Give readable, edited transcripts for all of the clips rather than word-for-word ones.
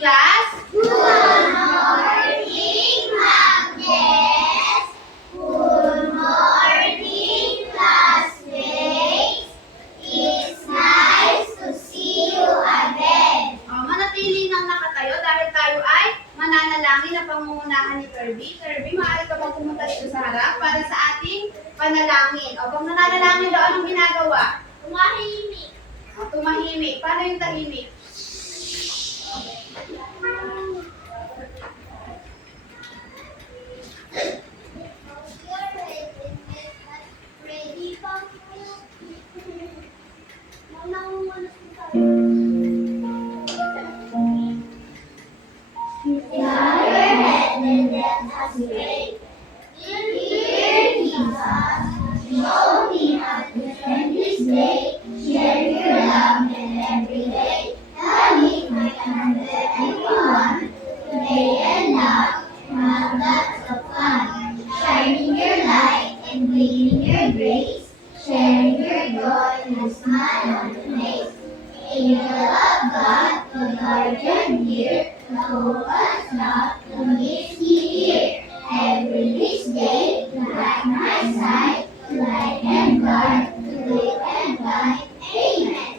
class? Good morning, Agnes. Good morning, classmates. It's nice to see you again. Manatili nang nakatayo dahil tayo ay mananalangin na pangungunahan ni Kirby. Kirby, maaari ka bang pumunta dito sa harap para sa ating panalangin? Pag nananalangin daw, anong ginagawa? Tumahimik. Tumahimik. Paano yung tahimik? Ready pa? Show me how to spend this day. Share your love and every day. Loving my and everyone. Today and now, have lots of fun. Shining your light and bringing your grace. Sharing your joy and a smile on your face. In the love God, the guardian dear, hold us not to miss here. Every this day, light my side, light and dark, to live and die. Amen.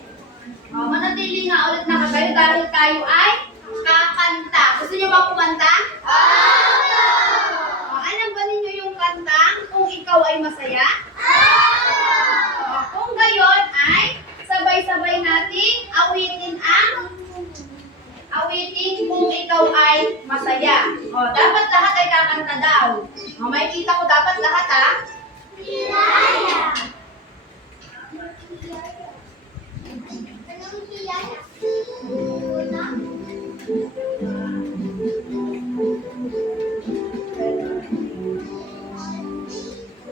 Manatili nga ulit nakatayo dahil tayo ay kakanta. Gusto niyo ba kumanta? Alam ba ninyo yung kantang Kung Ikaw Ay Masaya? Kung gayon ay sabay-sabay nating awitin Kung Ikaw Ay Masaya. Dapat lahat ay kakanta daw. Makikita ko dapat lahat ha. Pilaya. Anong pilaya? Una.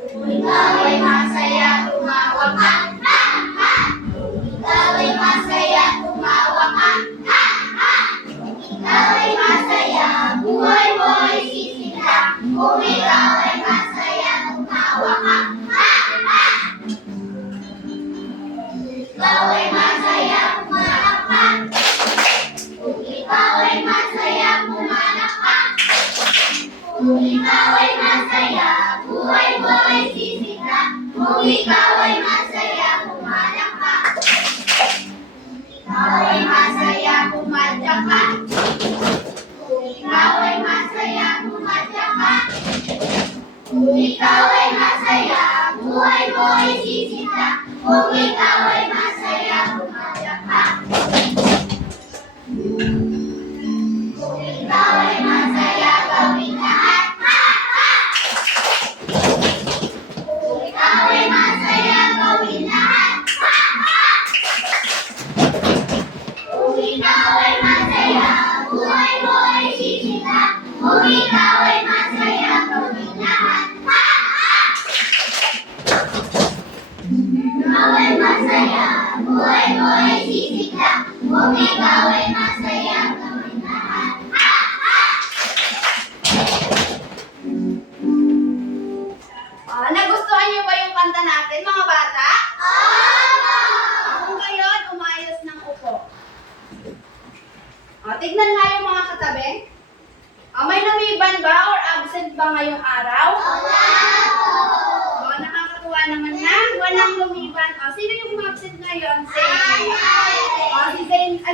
Kung ikaw ay masaya, tumawa ka. Ha! Ha! Kung ikaw ay masaya, tumawa ka. Ha! Ha! Kung ikaw ay masaya, buhay mo ay sisinta. Kung ikaw ay masaya, tumawa ka. Ha! Ha! Kung ikaw ay masaya, pumalak ka. Kung ikaw ay masaya, pumalak ka. Kung ikaw ay masaya, buhay mo ay sisinta. Kung ikaw ay masaya, pumalak ka. Kung ikaw ay masaya, pumadyak ka. Kung ikaw ay masaya, pumadyak ka. Kung ikaw ay masaya, buhay mo ay sisinta. Kung ikaw ay masaya, pumadyak ka. Kung ikaw ay masaya, gawin lahat. Ha! Ha! Kung ikaw ay masaya, gawin lahat. Ha! Ha! Kung ikaw ay masaya, buhay mo ay sisinta. Kung ikaw ay masaya, gawin lahat. Ha! Ha! Ikaw ay masaya, buhay mo ay sisinta. Kung ikaw ay masaya, gawin lahat. Ha! Ha! Nagustuhan niyo ba yung kanta natin, mga bata? Kung gayon, umayos ng upo. Tignan nga yung mga katabi. May lumiban ba or absent ba ngayong araw? Nakakatuwa naman na. Walang lumiban. Sino yung absent ngayon?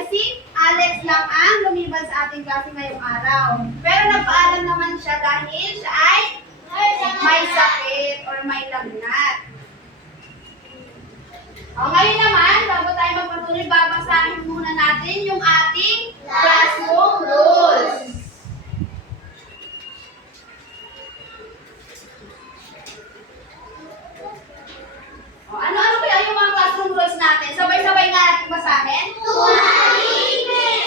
Si Alex lang ang lumiban sa ating klase ngayong araw. Pero nagpaalam naman siya dahil siya ay may sakit or may lagnat. Ngayon naman, bago tayo magpatuloy, babasahin muna natin yung ating classroom rules. Ano-ano kaya yung mga classroom rules natin? Sabay-sabay nga natin basahin. Tumahimik!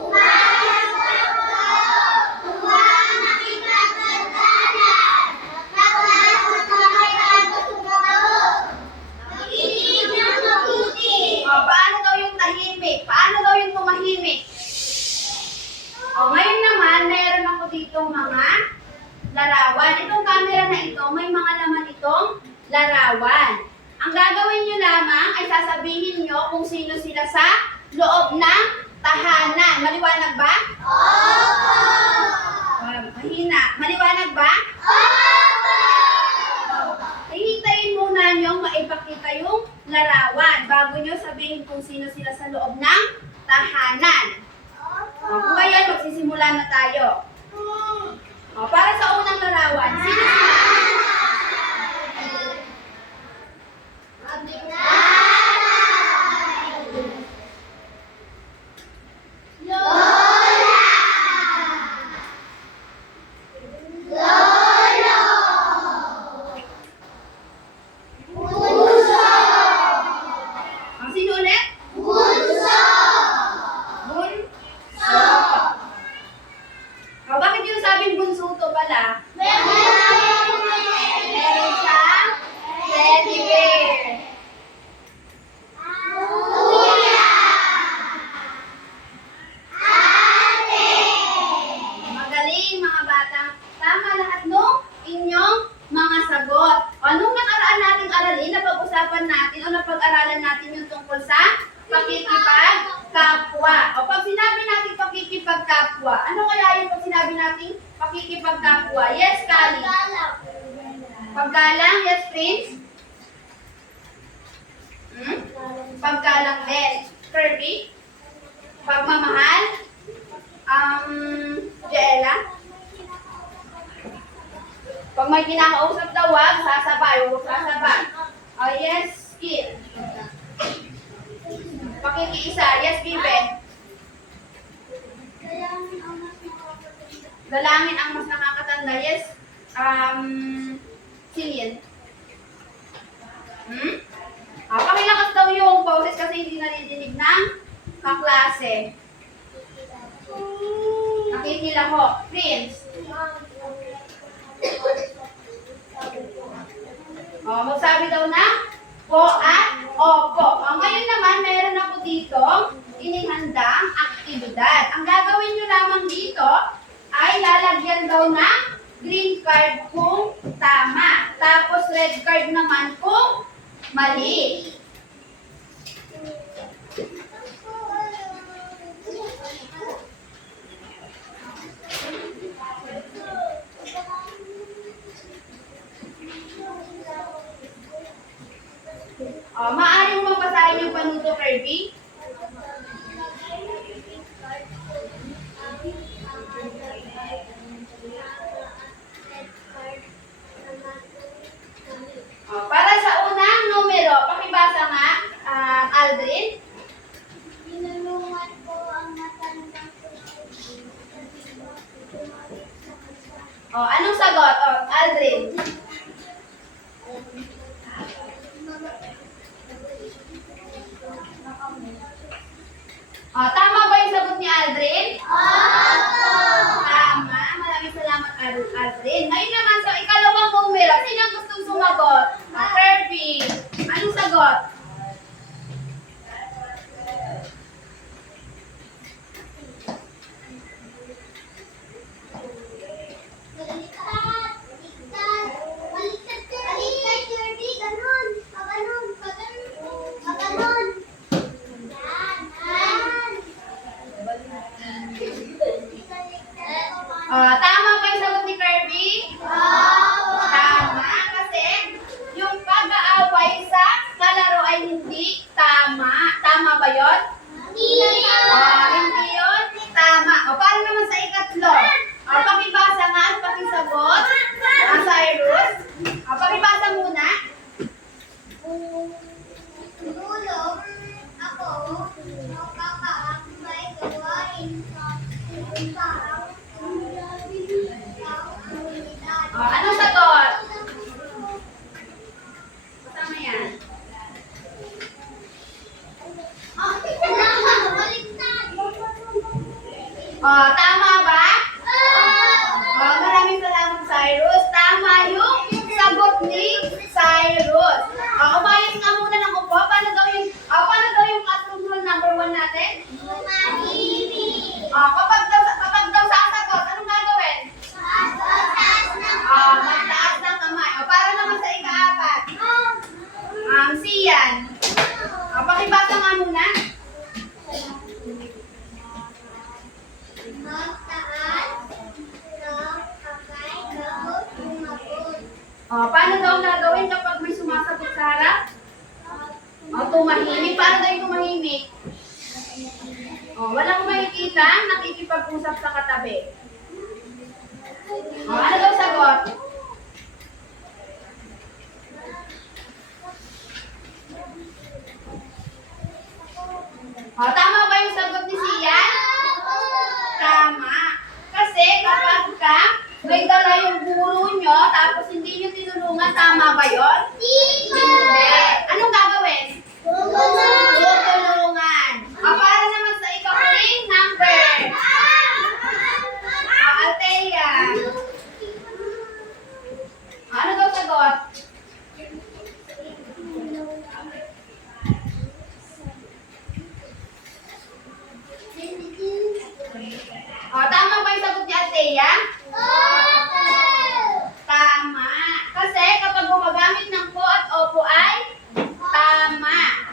Umalas ang tao! Huwag makipagkagdanan! Naklas at makipagkagdanan! Makinig ng mabuti! Paano daw yung tahimik? Paano daw yung tumahimik? Ngayon naman, meron ako ditong mga larawan. Itong camera na ito, may mga laman itong larawan. Ang gagawin nyo lamang ay sasabihin nyo kung sino sila sa loob ng tahanan. Maliwanag ba? Mahina. Maliwanag ba? Hihintayin muna nyo maipakita yung larawan bago nyo sabihin kung sino sila sa loob ng tahanan. Kung ngayon, magsisimula na tayo. Para sa unang larawan, sino sila? Sino ulit? Bunso. Bakit yung sabing bunso to pala? Meron siyang teddy bear. Magaling mga bata. Tama lahat nung inyong mga sagot. Nung nakaraan nating aralin, napag-usapan natin o napag-aralan natin yung tungkol sa pakikipagkapwa. Pag sinabi natin pakikipagkapwa, ano kaya yung pag sinabi natin pakikipagkapwa? Yes, Kali. Paggalang, yes, Prince? Paggalang din. Kirby? Pagmamahal? Jella? Pag may kinakausap daw, wag sasabay. Huwag sasabay. Yes, Kid. Pakikiisa. Yes, Bibe. Dalangin ang mas nakakatanda. Yes, Cillian. Pakilakas daw yung boses kasi hindi naridinig ng kaklase. Nakikilaho. Prince. Magsabi daw na po at opo. Ngayon naman, meron ako dito inihandang aktibidad. Ang gagawin nyo lamang dito ay lalagyan daw ng green card kung tama. Tapos red card naman kung mali. Maaari mo mapasahin yung panuto, Kirby? Para sa unang numero, pakibasa nga, Aldrin. Tinulungan ko ang matandang Anong sagot? Aldrin. Tama ba yung sagot ni Aldrin? Tama. Maraming salamat, Aldrin. Ngayon naman, sa ikalawang numero, sino ang gustong sumagot? Kirby. Anong sagot? Tama ba yung sagot ni Kirby? Tama. Kasi yung pag-aaway sa kalaro ay hindi tama. Tama ba yun? Hindi yun? Tama. Para naman sa ikatlo. Pakibasa nga at pakisagot. Cyrus. Pakibasa muna. Tulong ako makakabay gawain sa ibang Anong sagot? Tama yan. Tama ba? Maraming salamat, Cyrus. Tama yung sagot ni Cyrus. Umayos nga muna ng upo. Paano daw yung classroom rule number 1 natin? Kapag daw sasagot, anong gagawin? Magtaas ng kamay. Para naman sa ika-apat. Siyan. Pakibasa nga muna. O, tumahimik. Paano tayo tumahimik? O, walang makikita, nakikipag-usap sa katabi. O, ano daw sagot? O, tama ba yung sagot ni Sian? Tama. Kasi kapag ka may dala yung guro nyo, tapos hindi nyo tinulungan, tama ba yun? Hindi. Anong gagawin? Tutulungan. O, para naman sa ikaw-ring number. O, Althea. O, ano daw sagot? O, tama ba yung sagot ni Althea? Tama. Kasi kapag gumagamit ng po at opo ay tama.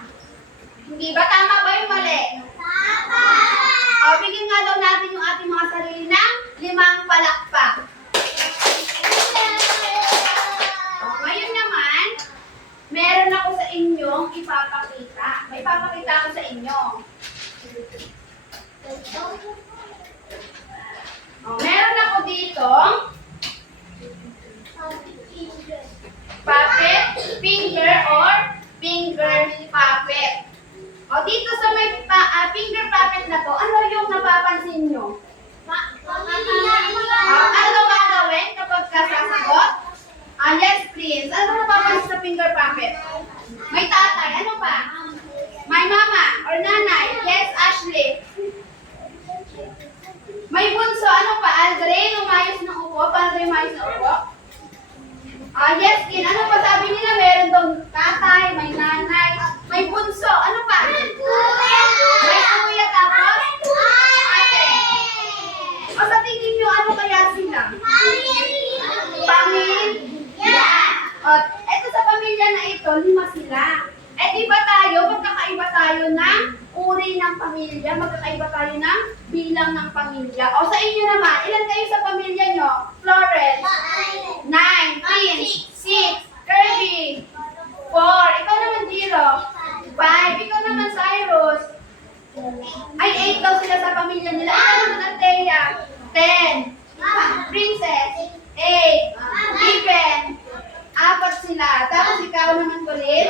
Hindi ba tama ba yung mali? O, bigyan nga daw natin yung ating mga sarili ng 5 palakpak. O, ngayon naman, meron ako sa inyong ipapakita. May ipapakita ako sa inyo. O, meron ako dito puppet, finger, or finger puppet. O, dito sa may finger puppet na to, ano yung napapansin nyo? Ano gagawin kapag kasasagot? Yes, please. Ano napapansin sa finger puppet? May tatay. Ano pa? May mama or nanay. Yes, Ashley. May bunso. Ano pa? Aldrin, umayos ng upo. Pandre, umayos ng upo. Yes, din. Ano pa sabi nila? Meron daw tatay, may nanay, may bunso. Ano pa? May kuya tapos? Ate. O sa tingin nyo, ano kaya sila? Pamilya. O, eto sa pamilya na ito, 5 sila. Eh di ba tayo, magkakaiba tayo ng uri ng pamilya, magkakaiba tayo ng bilang ng pamilya. O sa inyo naman, ilan kayo sa pamilya nyo? Florence? 9, 10, 6, Kirby, 4, ikaw naman Jiro, 5, ikaw naman Cyrus, ay 8 daw sila sa pamilya nila, ikaw naman Althea, 10, Princess, 8, Given, 4 sila, tapos ikaw naman Colin,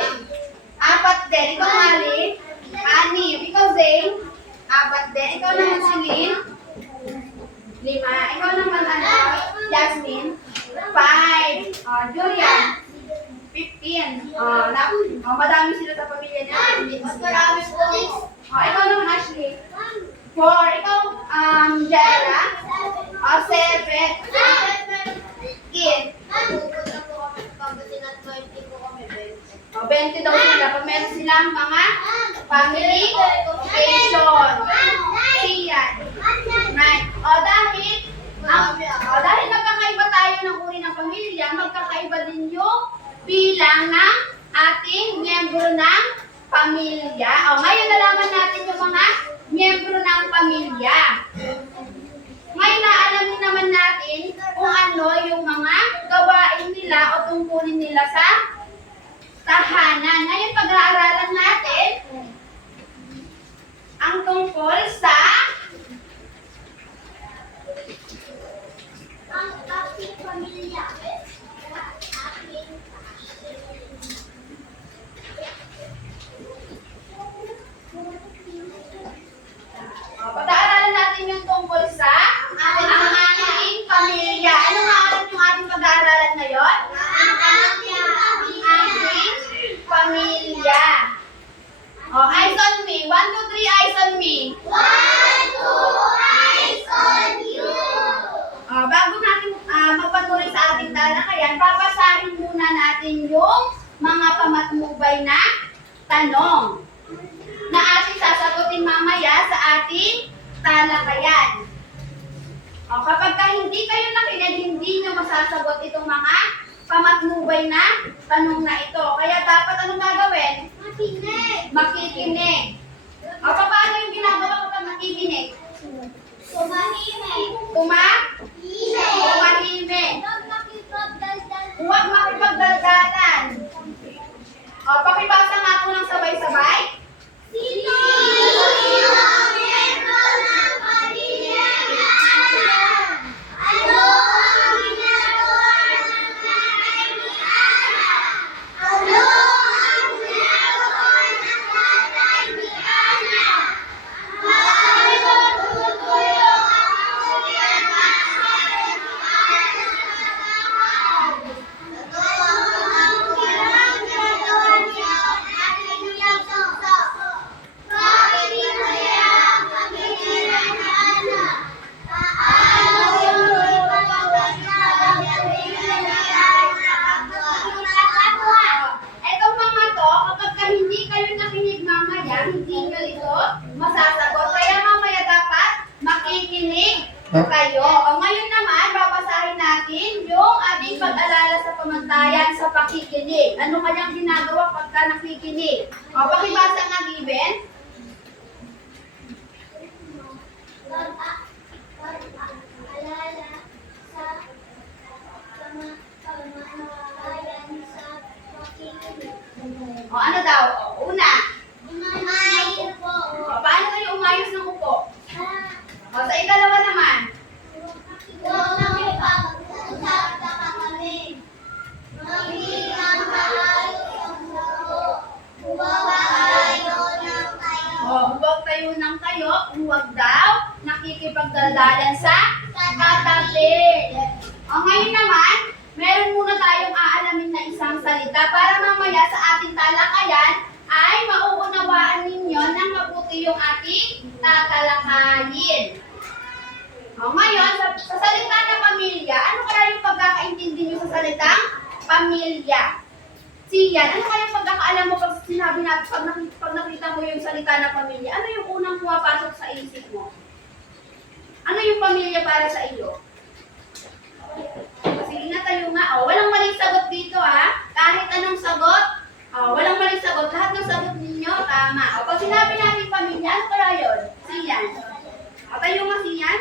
4 din, ikaw Mali, 6, ikaw Zane, 4 din, ikaw naman Celine, 5, ikaw naman Jasmine, 5, Julian, 15, madami sila sa pamilya niya, mas marami po. Ikaw naman Ashley, 4, ikaw Jaira, 7, Kid, 20 daw sila. Pag meron silang mga family occasion. Siyan. Right. Dahil magkakaiba tayo ng uri ng pamilya, magkakaiba din yung bilang ng ating miyembro ng pamilya. Ngayon nalaman natin yung mga miyembro ng pamilya. Ngayon naalamin naman natin kung ano yung mga gawain nila o tungkulin nila sa tahanan. Ngayon pag-aaralan natin ang tungkol sa Ang aking pamilya. Pag-aaralan natin yung tungkol sa ang ating pamilya. Ano nga yung ating pag-aaralan ngayon? Ang aking Ating pamilya. Eyes on me. 1, 2, 3, eyes on me. 1, 2, eyes on you. Bago natin magpatuloy sa ating talakayan, papasahin muna natin yung mga pamatnubay na tanong na ating sasagutin mamaya sa ating talakayan. Kapag hindi kayo nakinig, hindi nyo masasagot itong mga pamatnubay na tanong na ito. Kaya dapat anong gagawin? Makikinig. Paano yung ginagawa kapag nakikinig? Tumahimik. Tumahimik. Huwag makipagdaldalan. Pakibasa nga po ng sabay-sabay. pamilya, hindi nyo ito masasagot. Kaya mamaya dapat makikinig kayo. O ngayon naman, babasahin natin yung ating pag-alala sa pamantayan sa pakikinig. Ano kayang ginagawa pagka nakikinig? O, pakibasa nga, Given. Alala sa pamamayan sa pakikinig. O, ano daw? O, una. Umayo po. O, paano kayo umayos ng upo? O, sa ikalawa naman. Huwag nakipag-usap sa kami. Maging ang maayos ang laro. Huwag tayo ng tayo. O, huwag tayo ng kayo, huwag daw nakikipagdaldalan sa katabi. O, ngayon naman, meron muna tayong aalamin na isang salita para mamaya sa ating talakayan ay mauunawaan ninyo ng mabuti yung ating tatalakayin. O, ngayon, sa salita na pamilya, ano kaya yung pagkakaintindi nyo sa salitang pamilya? Siyan, ano kaya yung pagkakaalam mo pag sinabi natin, pag nakita mo yung salita na pamilya, ano yung unang pumapasok sa isip mo? Ano yung pamilya para sa iyo? Sige na, tayo nga. O, walang maling sagot dito, ha? Kahit anong sagot, walang maling sagot. Lahat ng sagot ninyo, tama. O, pag sinabi natin pamilya, ano kaya yun? Siyan. O, tayo nga, Siyan.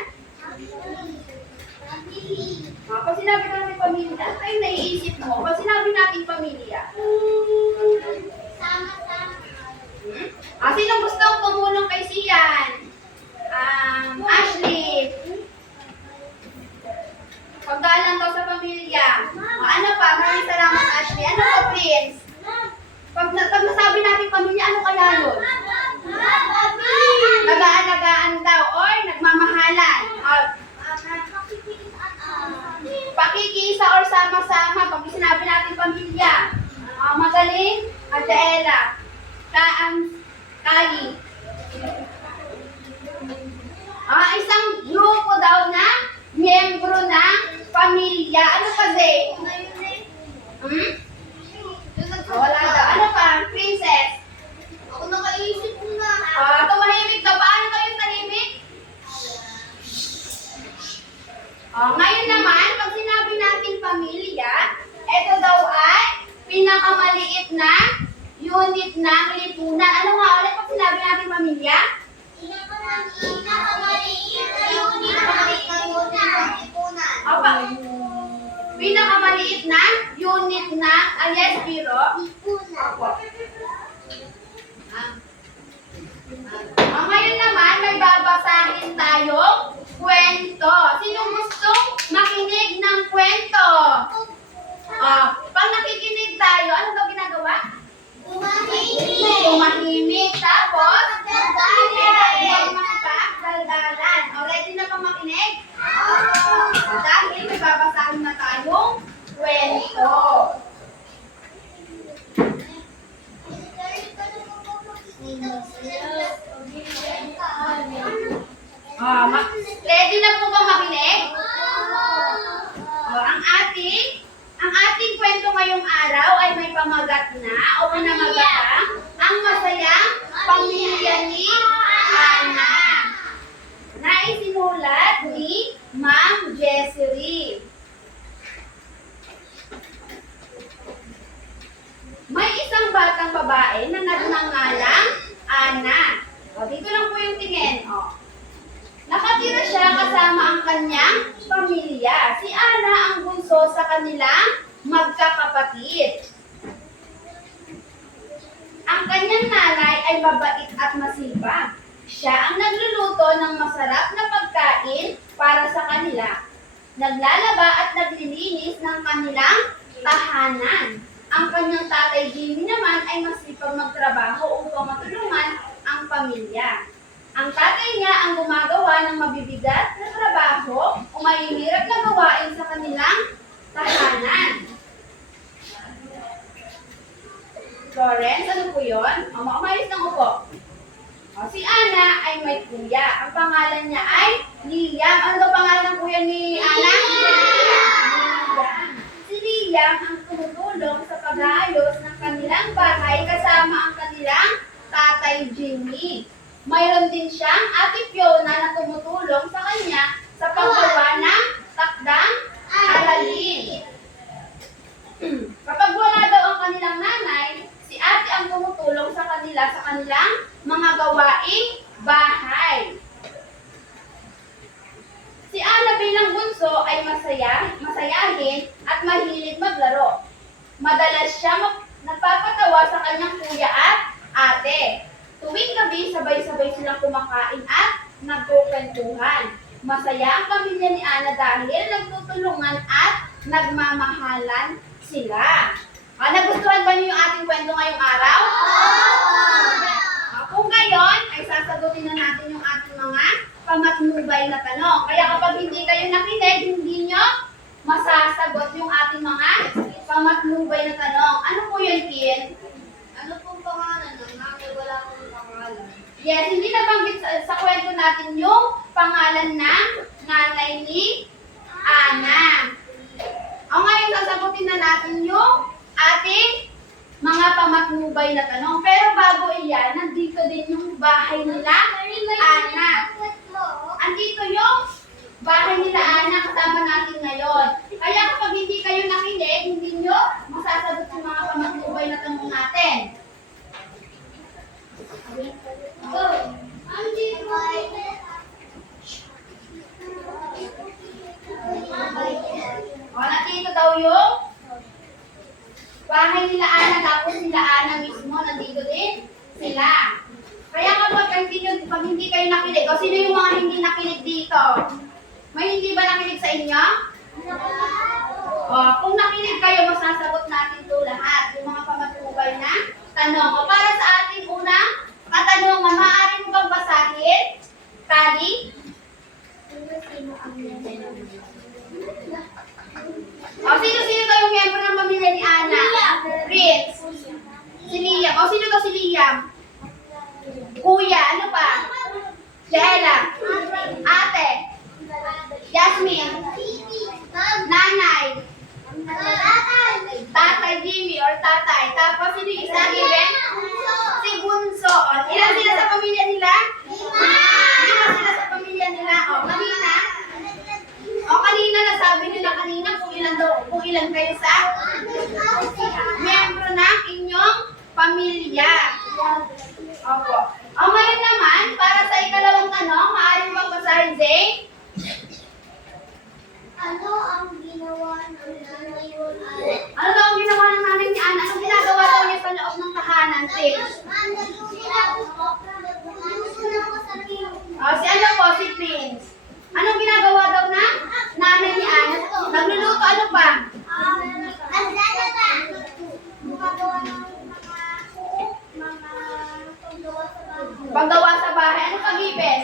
Pag sinabi natin pamilya, ano kayo naiisip mo? Pag sinabi natin pamilya. Sama-sama. Sino gustong tumulong kay Sian? Ashley. Paggalang daw sa pamilya. Ano pa? Maraming salamat, Ashley. Ano pa, Prince? Pag nasabi natin pamilya, ano kaya yun? Nag-aalagaan daw or nagmamahalan. Pakikiisa or sama-sama. Pag sinabi natin pamilya. Magaling. Adela. Kali. Isang grupo daw na miyembro ng pamilya. Ano kasi? Wala daw. Ano pa? Princess. Ako nakaisip ko na. Tumahimik daw. Paano kayo tahimik? Ngayon naman, pag sinabi natin pamilya, ito daw ay pinakamaliit na unit ng lipunan. Ano nga ulit pag sinabi natin pamilya? Pinakamaliit na unit ng, yes, Biro? Opo. Ngayon naman, may babasahin tayong kwento. Sinong gustong makinig ng kwento? Pag nakikinig tayo, ano daw ginagawa? Tumahimik. Tapos, daldalan. Ready na bang makinig? Dahil may babasahin na tayong kwento. Ready na po ba makinig? Ang ating kwento ngayong araw ay may pamagat na o pinamagatang ang masayang pamilya ni Ana na isinulat ni Ma'am Jessery. May isang batang babae na nagngangalang Ana. Dito lang po yung tingin. Nakatira siya kasama ang kanyang pamilya. Si Ana ang bunso sa kanilang magkakapatid. Ang kanyang nanay ay mabait at masipag. Siya ang nagluluto ng masarap na pagkain para sa kanila. Naglalaba at naglilinis ng kanilang tahanan. Ang kanyang tatay Jimmy naman ay masipag magtrabaho upang matulungan ang pamilya. Ang tatay niya ang gumagawa ng mabibigat na trabaho o mahihirap na gawain sa kanilang tahanan. Florence, ano po yun? Umayos ng upo. Si Ana ay may kuya. Ang pangalan niya ay Liam. Ano daw pangalan ng kuya ni Ana? Liam. Si Liam ang tumutulong sa pag-aayos ng kanilang bahay kasama ang kanilang tatay Tatay Jimmy. Mayroon din siyang Ate Fiona na tumutulong sa kanya sa paggawa ng takdang aralin. Kapag wala daw ang kanilang nanay, si ate ang tumutulong sa kanila sa kanilang mga gawaing bahay. Si Ana bilang bunso ay masayahin at mahilig maglaro. Madalas siya nagpapatawa sa kanyang kuya at ate. Tuwing gabi, sabay-sabay silang kumakain at nagkukwentuhan. Masaya ang pamilya ni Ana dahil nagtutulungan at nagmamahalan sila. Nagustuhan ba niyo yung ating kwento ngayong araw? Kung gayon, ay sasagutin na natin yung ating mga pamatnubay na tanong. Kaya kapag hindi kayo nakinig, hindi nyo masasagot yung ating mga pamatnubay na tanong. Ano po yun, Kin? Ano pong pangalan ng nanay? Wala akong pangalan. Yes, hindi nabanggit sa kwento natin yung pangalan ng nanay ni Ana. O ngayon, sasagutin na natin yung ating mga pamatnubay na tanong. Pero bago iyan, nandito din yung bahay nila Ana. Andito yung bahay nila Ana kasama natin ngayon. Kaya kapag hindi kayo nakinig, hindi nyo masasagot yung mga pamatnubay na tanong natin. O, nandito daw yung bahay nila Ana, tapos sila Ana mismo, nandito din sila. Kaya kapag hindi kayo nakinig, o sino yung mga hindi nakinig dito? May hindi ba nakinig sa inyo? O, kung nakinig kayo, masasagot natin ito lahat, yung mga pamatubay na tanong. O, para sa ating unang katanungan, maaari mo bang basahin? Kali? O, sino-sino kayong miyembro ng pamilya ni Ana? Prince. Si Liam. O, sino to si Liam? Kuya. Ano pa? Jella. Ate. Jasmine. Nanay. Tatay Jimmy or tatay. Tapos sino yung isa? Iben? Si Bunso. O, ilan sila sa pamilya nila? 5 sila sa pamilya nila. O, kanina nasabi nila kanina kung ilan kayo sa miyembro ng inyong pamilya. Opo. O, ngayon naman, para sa ikalawang tanong, maaari mo bang basahin, Zane? Ano ang ginawa ng nanay mo? Ano daw ang ginawa ng nanay ni Ana? Anong ginagawa daw niya sa loob ng tahanan, Zane? O, si ano po, si Prince. Anong ginagawa daw ng nanay ni Ana? Nagluluto, ano pa? Paggawa sa bahay. Ano pa, Giben?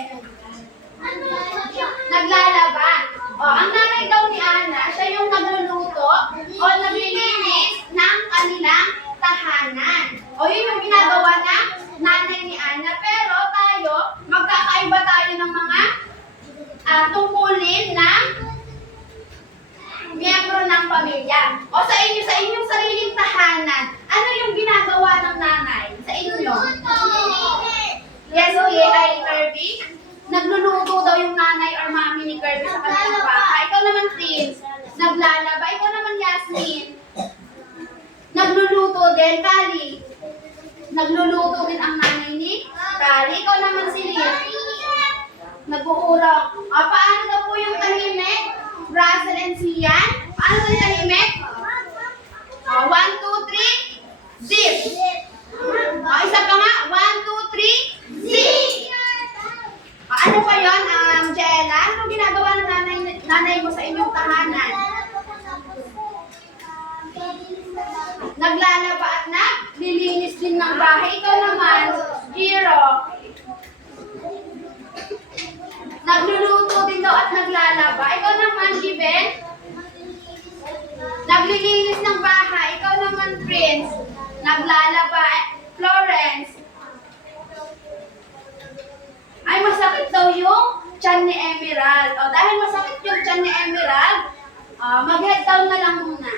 Naglalaba. O, ang nanay daw ni Ana, siya yung nagluluto o naglilinis ng kanilang tahanan. O, yun yung ginagawa ng nanay ni Ana. Pero tayo, magkakaiba tayo ng mga tungkulin ng miyembro ng pamilya. O, sa inyong sariling tahanan, ano yung ginagawa ng nanay sa inyo? Yes, okay, ay Kirby. Nagluluto daw yung nanay or mami ni Kirby sa kanilang bahay. Ikaw naman, Prince. Naglalaba. Ikaw naman, Yasmin. Nagluluto din, Kali. Nagluluto din ang nanay ni Kali. Ikaw naman, si Liam. Nag-uurong. Paano daw po yung tahimik? Russell and Sian. Paano yung tahimik? 1, 2, 3, zip. Isa pa nga. 1, 2, 3, zip. Ano pa yun, Jella? Anong ginagawa ng nanay mo sa inyong tahanan? Naglalaba at naglilinis din ng bahay. Ikaw naman, Jiro. Nagluluto din daw at naglalaba. Ikaw naman, Giben. Naglilinis ng bahay. Ikaw naman, Prince. Naglalaba. Florence. Ay, masakit daw yung tiyan ni Emerald. O, dahil masakit yung tiyan ni Emerald, mag-head down na lang muna.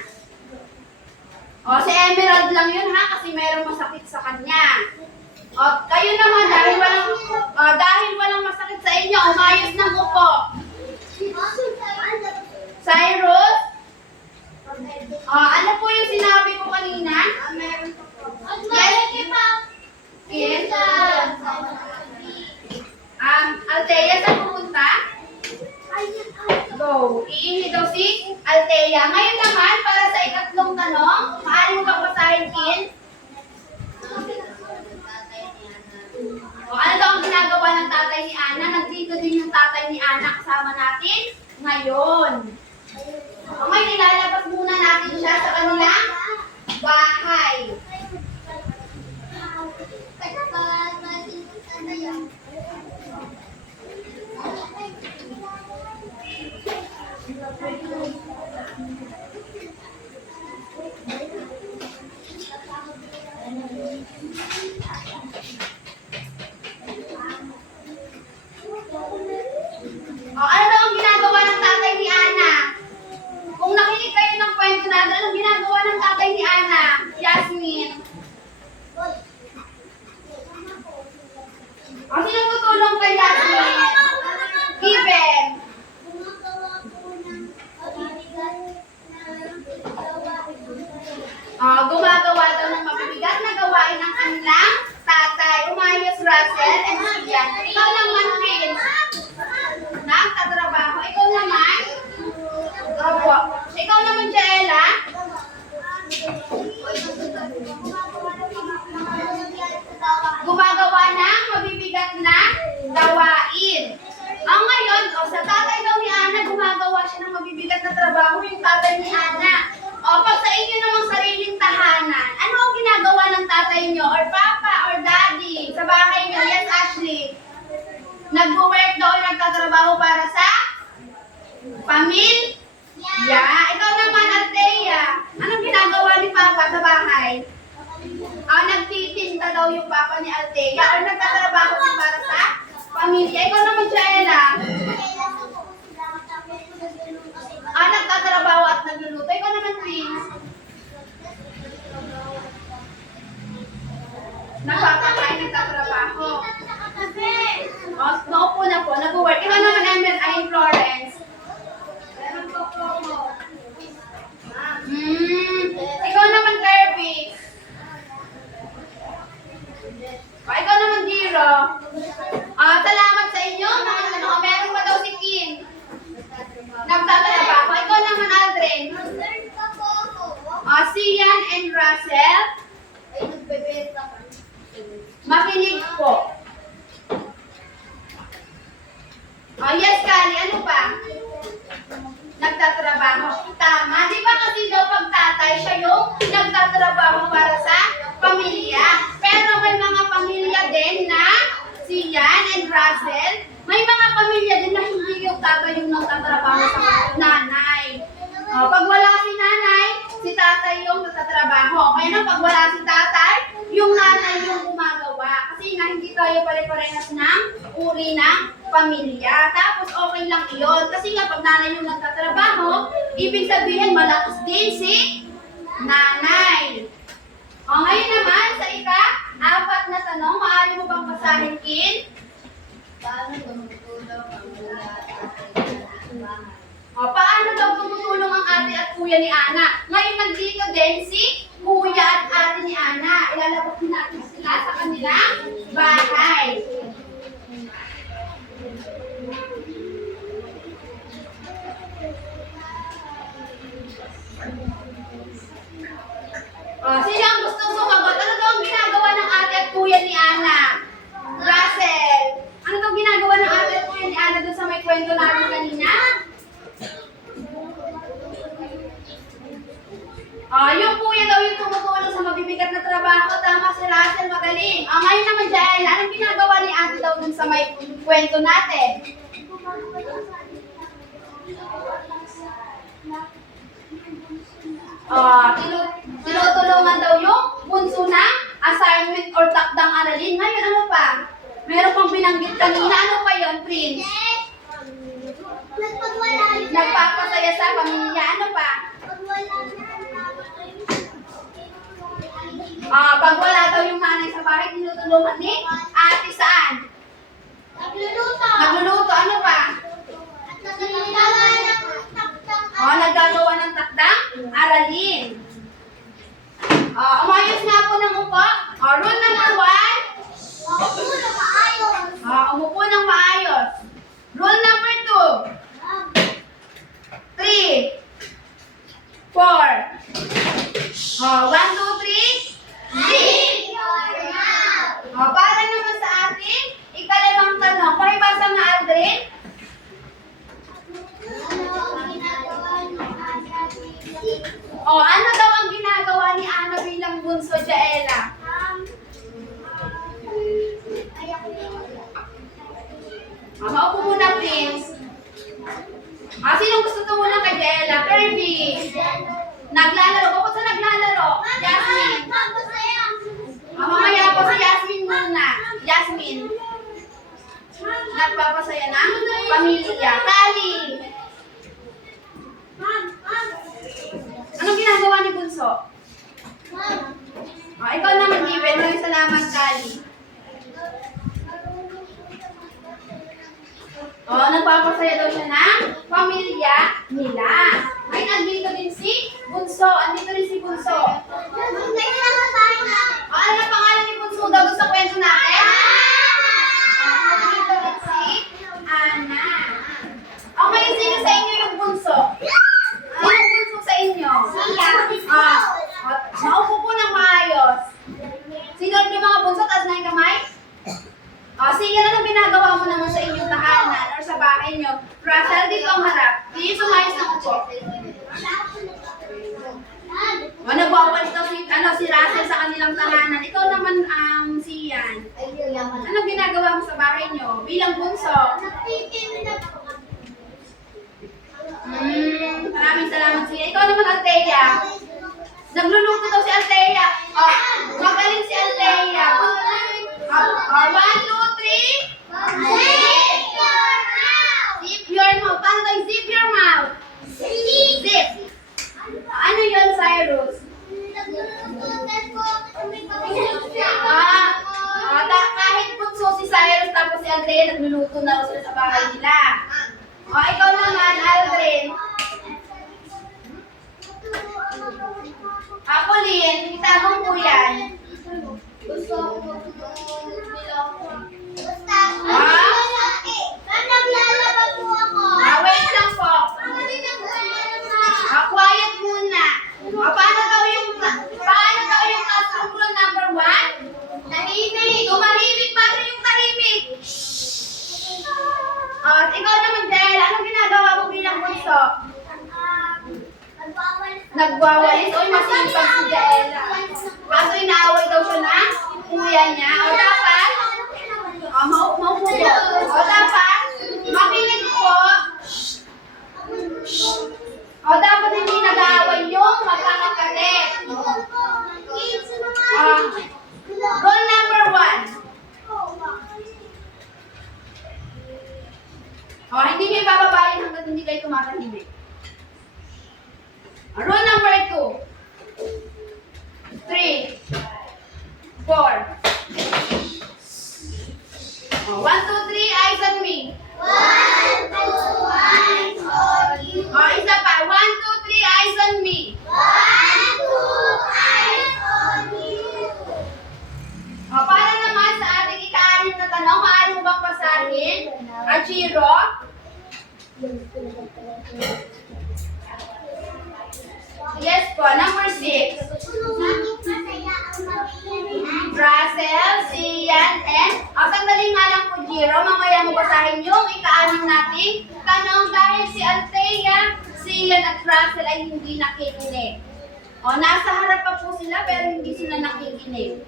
O, si Emerald lang yun ha, kasi mayroong masakit sa kanya. O, kayo naman, dahil walang masakit sa inyo, umayos ng upo. Cyrus? Ano po yung sinabi ko kanina? Yes, Kin? Althea, saan pupunta? Go. Iihi daw si Althea. Ngayon naman, para sa ikatlong tanong, maaari mo bang basahin, Kin? Ano daw ang ginagawa ng tatay ni Ana? Nandito din yung tatay ni Ana kasama natin ngayon. Ngayon, ilalabas muna natin siya sa kanilang bahay. Ano daw ang ginagawa ng tatay ni Ana? Kung nakinig kayo ng kwento natin, anong ginagawa ng tatay ni Ana? Yasmin. Sino tutulong kay Yasmin? Given. Gumagawa daw ng mabibigat na gawain ng kanilang tatay. Umayos, Russell, and Sian. Ikaw naman, Prince. Nagtatrabaho. Ikaw naman? Opo. Ikaw naman, Jaela? Gumagawa ng mabibigat na gawain. Ngayon, sa tatay daw ni Ana, gumagawa siya ng mabibigat na trabaho, yung tatay ni Ana. Pag sa inyo namang sariling tahanan, ano ang ginagawa ng tatay nyo, or papa, or daddy, sa bahay nyo? Yes, Ashley. Nag-work daw, nagtatrabaho para sa pamilya. Ikaw naman, Althea. Anong ginagawa ni papa sa bahay? Nagtitinda daw yung papa ni Althea, or nagtatrabaho din para sa pamilya. Ikaw naman, Jaela. Nagtatrabaho at nagluluto. Ikaw naman, Prince. Nagpapakain, nagtatrabaho. Naupo na po, nag-work. Ikaw naman, ay Florence. Ikaw naman, Kirby. Ikaw naman, Diro. Salamat sa inyo. Meron pa daw si Kim. Nagtatrabaho. Ikaw naman, Aldrin. Sian and Russell. Makinig po. Yes, Kali. Ano pa? Nagtatrabaho. Tama. Di ba kasi daw pag tatay, siya yung nagtatrabaho para sa pamilya. Pero may mga pamilya din na si Yan and Russell, may mga pamilya din na hindi yung tatay yung nagtatrabaho sa nanay. Pag wala si nanay, si tatay yung nagtatrabaho. Kaya pag wala si tatay, yung nanay yung gumagawa. Kasi nga hindi tayo pare-parehas ng uri ng pamilya. Tapos okay lang iyon. Kasi nga pag nanay yung nagtatrabaho, ibig sabihin malakas din si nanay. Ngayon naman, sa ika-4 na tanong, maaari mo bang basahin, Kin? Paano tumutulong ang mula at Paano daw tumutulong ang ate at kuya ni Ana? Ngayon nandito din si kuya at ate ni Ana. Ilalabas natin sila sa kanilang bahay. Sino ang gustong sumagot? Ano daw ang ginagawa ng ate at kuya ni Ana? Russell, ano daw ginagawa ng ate at kuya ni Ana doon sa may kwento natin kanina? Yung kuya daw yung tumutulong sa mabibigat na trabaho. Tama si Russell, magaling. Ngayon naman, Jael, anong ginagawa ni ate daw dun sa may kwento natin? Tinutulungan daw yung bunso na assignment or takdang aralin. Ngayon, ano pa? Meron pang binanggit kanina. Ano pa yun, Prince? Nagpapasaya sa pamilya. Ano pa? Pag wala daw yung nanay sa bahay, tinutulungan ni ate saan? Nagluluto. Nagluluto, ano pa? At nagagawa ng takdang Naggagawa ng takdang aralin. Umayos nga po ng upo. Rule number 1. Maupo na maayos. Umupo ng maayos. Rule number 2. 3. 4. 1, 2, 3. Sit your mouth. Para naman sa ating ikalimang tanong. Pakibasa nga, Aldrin. Ano ang ginagawa ng anak? Ano daw ang ginagawa ni Ana bilang bunso, Jaela? Maupo muna, please. Sinong gusto tumulong kay Jaela? Kirby. Naglalaro. Bukod sa naglalaro. Jasmine. Mamaya po si Jasmine muna. Jasmine. Nagpapasaya ng pamilya. Kali. Anong ginagawa ni Bunso? Ikaw naman, Given. Maraming salamat, Kali. Nagpapasaya daw siya ng pamilya nila. Ay, andito din si Bunso. Andito rin si Bunso. Ano na pangalan ni Bunso daw sa kwento natin? Andito rin si Ana. Okay, sino sa inyo yung Bunso? Sino Bunso sa inyo? Maupo po ng maayos. Sino yung mga Bunso? Taas na yung kamay? Sige, anong ginagawa mo naman sa inyong tahanan or sa bahay nyo? Russell, dito ang harap. Dito sumayos ng upo. Nagwawalis daw si Russell sa kanilang tahanan. Ikaw naman, si Ian. Anong ginagawa mo sa bahay nyo bilang bunso? Maraming salamat siya. Ikaw naman, Althea. Nagluluto daw si Althea. Magaling si Althea. 1, 2, 3. Zip your mouth. Paano tayo zip your mouth? Zip. Ano yun, Cyrus? Kahit bunso si Cyrus tapos si Aldrin, nagluluto na sila sa bahay nila. Ikaw naman, Aldrin. Ako, Lynn. Itagong po yan. Gusto ko naglalaba po ako. Wait lang po. Quiet muna. Paano daw yung classroom rule number 1? Tahimik. Tumahimik. Paano yung tahimik? Ikaw naman, Del. Anong ginagawa mo bilang bunso? Nagwawalis. Oy, masipag si Jaela. Kaso inaaway daw siya na kuya niya. Dapat? Maupo po. Dapat? Makinig po. Dapat hindi nag-aaway yung magkakapatid. Rule number 1. Hindi niyo ibababayan hanggat hindi kayo tumatahimik. Rule number 2. 3. 4. 1, 2, 3, eyes on me. 1, 2, eyes on you. Isa pa. 1, 2, 3, eyes on me. 1, 2, eyes on you. Para naman sa ating ika-6 na tanong, maaari mo bang basahin? Achiro? Yes po. Number 6. Russell, Sian, and... sandali nga lang po, Jiro. Mamaya mo basahin yung ika-6 nating tanong dahil si Althea, Sian, at Russell ay hindi nakikinig. Nasa harap pa po sila pero hindi sila nakikinig.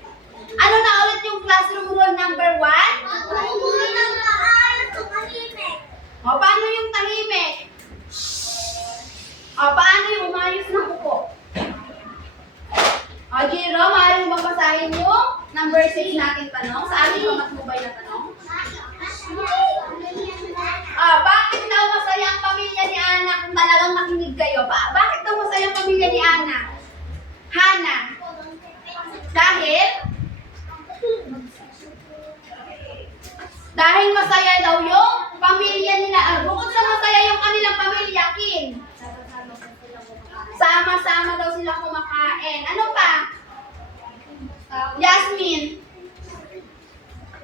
Ano na ulit yung classroom rule number 1? Paano yung tahimik? Paano yung umayos ng upo? Jiro, maaari mo bang basahin yung number 6 natin tanong sa ating pamatnubay na tanong? Bakit daw masaya ang pamilya ni Ana kung talagang nakinig kayo? Bakit daw masaya ang pamilya ni Ana? Hana? Dahil Dahil masaya daw yung pamilya nila. Bukod sa masaya yung kanilang pamilya, Kin. Sama-sama daw sila kumakain. Ano pa? Yasmin.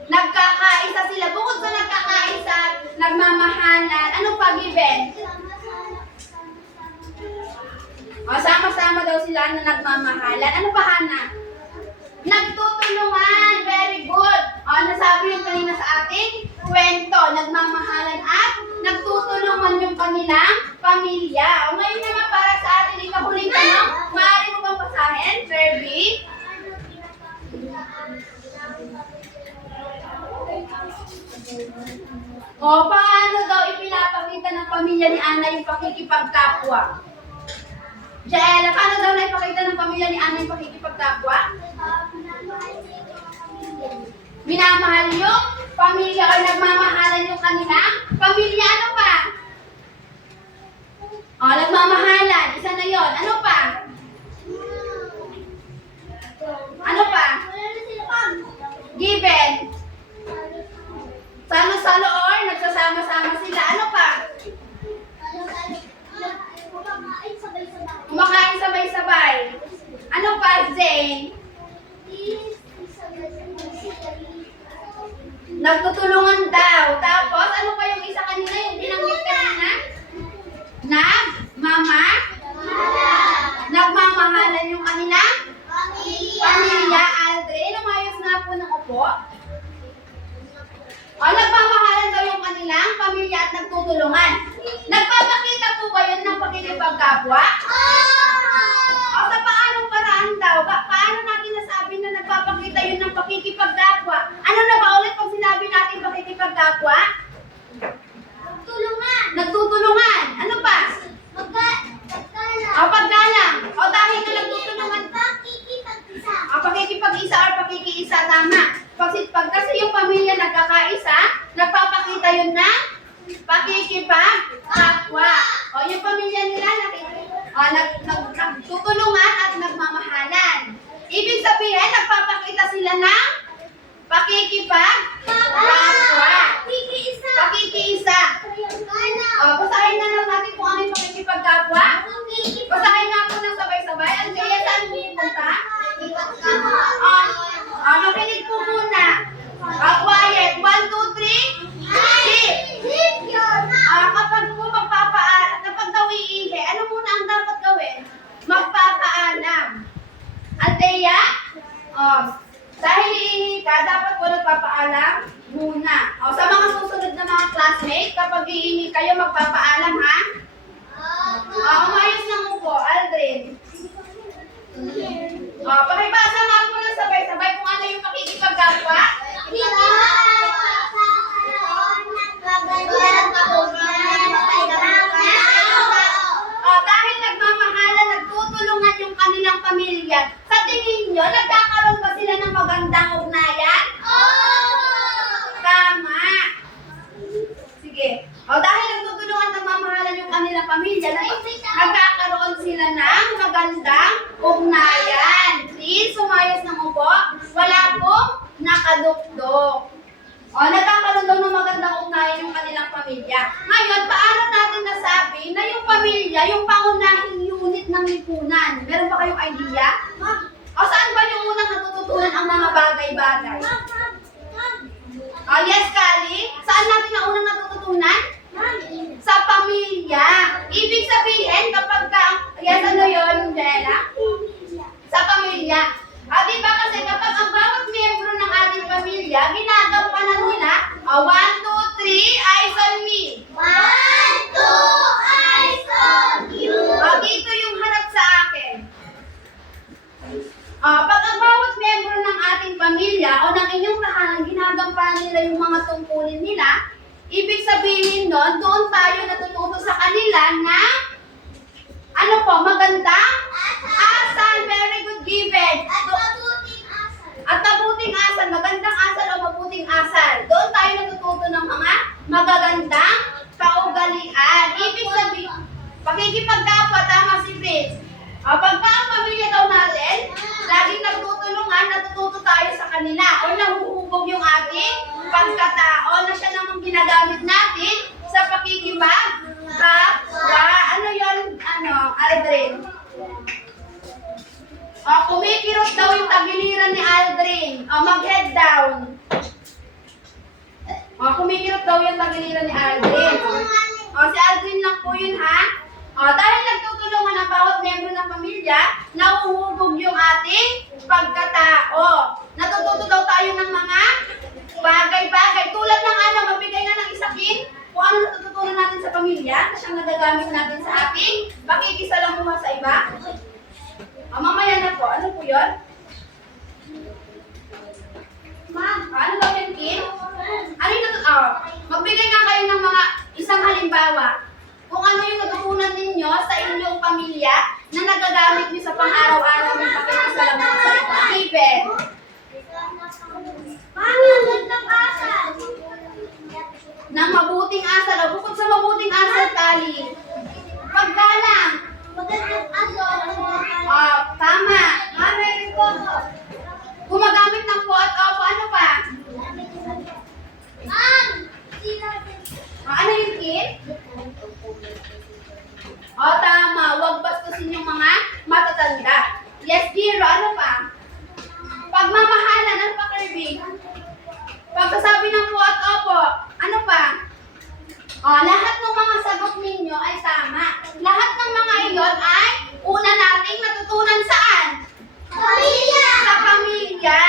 Nagkakaisa sila. Bukod sa nagkakaisa, nagmamahalan. Ano pa, Given? O, sama-sama daw sila na nagmamahalan. Ano pa, Hana? Nagtutulungan. Very good. O, nasabi yung kanina sa ating kwento. Nagmamahalan at nagtutulungan yung kanilang pamilya. O, ngayon naman para sa ating ikahuling tanong, maaari mo bang basahin, Kirby? O, paano daw ipinapakita ng pamilya ni Ana yung pakikipagkapwa? Jaela, paano daw na ipakita ng pamilya ni Ana yung pakikipagkapwa? Minamahal yung pamilya o nagmamahalan yung kanilang pamilya. Ano pa? O, nagmamahalan. Isa na yon. Ano pa? Ano pa? Given. Salo-salo or nagsasama-sama sila. Ano pa? Kumakain sabay-sabay. Ano pa, Zane? Nagtutulungan daw. Tapos, ano pa yung isa kanina? Yung binanggit kanina? Nagmamahalan yung kanilang pamilya. Aldrin, umayos nga po ng upo. O, nagmamahalan daw yung kanilang pamilya at nagtutulungan. Nagpapakita po ba yun ng pakikipagkapwa? O, sa paanong paraan daw? Paano natin nasabi na nagpapakita yun ng pakikipagkapwa? Ano na ba ulit pag sinabi natin pakikipagkapwa? Nagtutulungan. Ano pa? O, paggalang. O, dahil na nagtutulungan. O, pakikipag-isa or pakikiisa, tama. Pag kasi yung pamilya nagkakaisa, nagpapakita yun na pakikipagkapwa. O, yung pamilya nila nagtutulungan at nagmamahalan. Ibig sabihin, nagpapakita sila ng pakikipagkapwa. Pakikiisa. O, basahin na lang natin kung ano yung pakikipagkapwa. Basahin nga po ng sabay-sabay. Ang kaya saan pupunta? Makinig po muna. Quiet. 1, 2, 3. Sip. Kapag po kapag daw iihi, ano muna ang dapat gawin? Magpapaalam. Althea, dahil iihi ka, dapat po nagpapaalam muna. Sa mga susunod na mga classmates, kapag iihi kayo, magpapaalam, ha? Umayos ng upo, Aldrin. Pakibasa nga po na sabay-sabay kung ano yung pakikipagkapwa. Dahil nagmamahalan, nagtutulungan yung kanilang pamilya, sa tingin nyo, nagkakaroon ba sila ng magandang ugnayan? Tama. Sige. Dahil nagtutulungan at nagmamahalan yung kanilang pamilya, nagkakaroon sila ng magandang ugnayan. Please, sumayos ng upo. Wala pong nakadukdok. Nagkakaroon daw ng magandang ugnayan yung kanilang pamilya. Ngayon, paano natin nasabi na yung pamilya, yung pangunahing unit ng lipunan? Meron ba kayong idea? Saan ba yung unang natututunan ang mga bagay-bagay? Yes, Kali. Saan natin na unang natututunan? Sa pamilya. Ibig sabihin, kapag yes, ano yun, Jella? Sa pamilya. Di ba kasi kapag ang bawat miyembro ng ating pamilya, ginagampanan nila, 1, 2, 3, eyes on me. 1, 2, eyes on you. Dito yung harap sa akin. Pag ang bawat miyembro ng ating pamilya o ng inyong tahanan, ginagampanan nila yung mga tungkulin nila, ibig sabihin nun, doon tayo natututo sa kanila na magandang asal. Very good, Given. At mabuting asal. Magandang asal o mabuting asal. Doon tayo natututo ng mga magagandang kaugalian. Ibig sabihin, pakikipagkapwa, tama si Fritz. Pagka ang pamilya daw natin, laging nagtutulungan, natututo tayo sa kanila o nahuhubog yung ating pagkatao. o na siya namang ginagamit natin sa pakikipagkapwa. Ano yun, Aldrin? O, kumikirot daw yung tagiliran ni Aldrin. O, mag-head down. O, kumikirot daw yung tagiliran ni Aldrin. O, si Aldrin lang po yun, ha? O, dahil nagtutulungan ang bawat membro ng pamilya, nauhubog yung ating pagkatao. Natututo daw tayo ng mga bagay-bagay. Tulad ng magbigay nga ng isakin, kung ano natututunan natin sa pamilya, na siyang nagagamit natin sa ating pakikisalamuha sa iba. O, mamaya na po. Ano po yun? Ma'am, ano daw yan, Kim? Ano yung magbigay nga kayo ng mga isang halimbawa. Kung ano yung natutunan ninyo sa inyong pamilya na nagagamit niyo sa pang-araw-araw ng pakikisalamuha sa iba. Given. Magandang asal. Ng mabuting asal. O, bukod sa mabuting asal, Kali. Paggalang. Magandang asal. Tama. Gumagamit ng po at opo. Ano pa? Ano yung Kim? Tama. Huwag bastusin yung mga matatanda. Yes, Jiro. Ano pa? Pagmamahalan. Ano pa, Kirby? Pagkasabi ng po at opo. Ano pa? Lahat ng mga sagot ninyo ay tama. Lahat ng mga iyon ay una nating natutunan saan? Pamilya. Sa pamilya.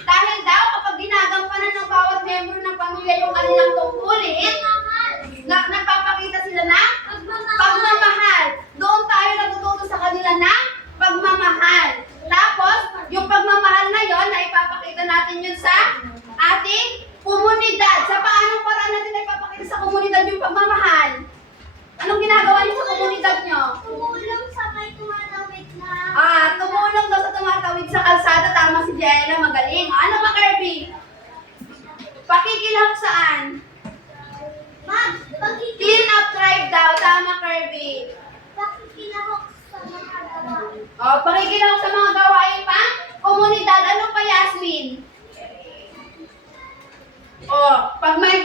Dahil daw kapag ginagampanan ng bawat membro ng pamilya yung kanilang tungkulin, nagpapakita sila ng pagmamahal. Doon tayo natututo sa kanila ng pagmamahal. Tapos, yung pagmamahal na yon na ipapakita natin yun sa ating komunidad. Sa paanong paraan natin na ipapakita sa komunidad yung pagmamahal? Anong ginagawa niyo sa komunidad niyo? Tumulong sa may tumatawid na. Tumulong daw sa tumatawid sa kalsada. Tama si Jaela, magaling. Ano ba, Kirby? Pakikilahok saan? Ma'am, Clean up drive daw. Tama, Kirby. pakikilahok sa mga gawain. Pakikilahok sa mga gawain pang komunidad. Ano pa, Yasmin? Pag may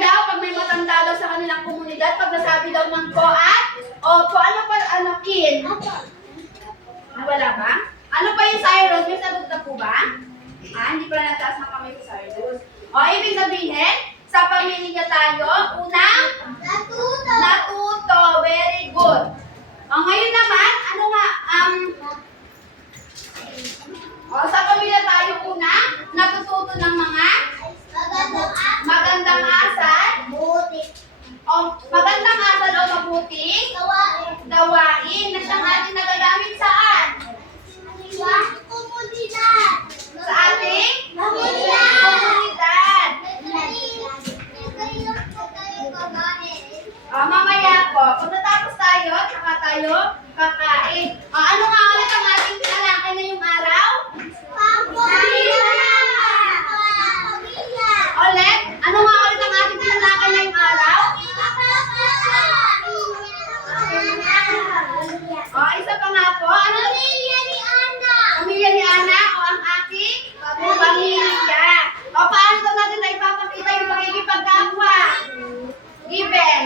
matanda daw sa kanilang komunidad, pag nasabi daw ng ko at opo, ano pa, Kin? Wala ba? Ano pa yung Cyrus? May sagot na po ba? Hindi pa nataas na kami sa Cyrus. Ibig sabihin, sa pamilya tayo, unang natuto. Very good. Ngayon naman, ano nga, sa pamilya tayo unang natututo ng mga magandang asal. Magandang asal o mabuting gawain na siyang ating nagagamit saan? Sa ating komunidad. Mamaya po, pag natapos tayo, saka tayo kakain. Ano nga ulit ang ating pinalaki na yung araw? Ulit? Ano nga ulit ang ating pinalaki na yung araw? Isa pa nga po. Ano? Pamilya ni Ana o ang aking pamilya. Paano daw natin na ipapakita yung pakikipagkapwa? Given.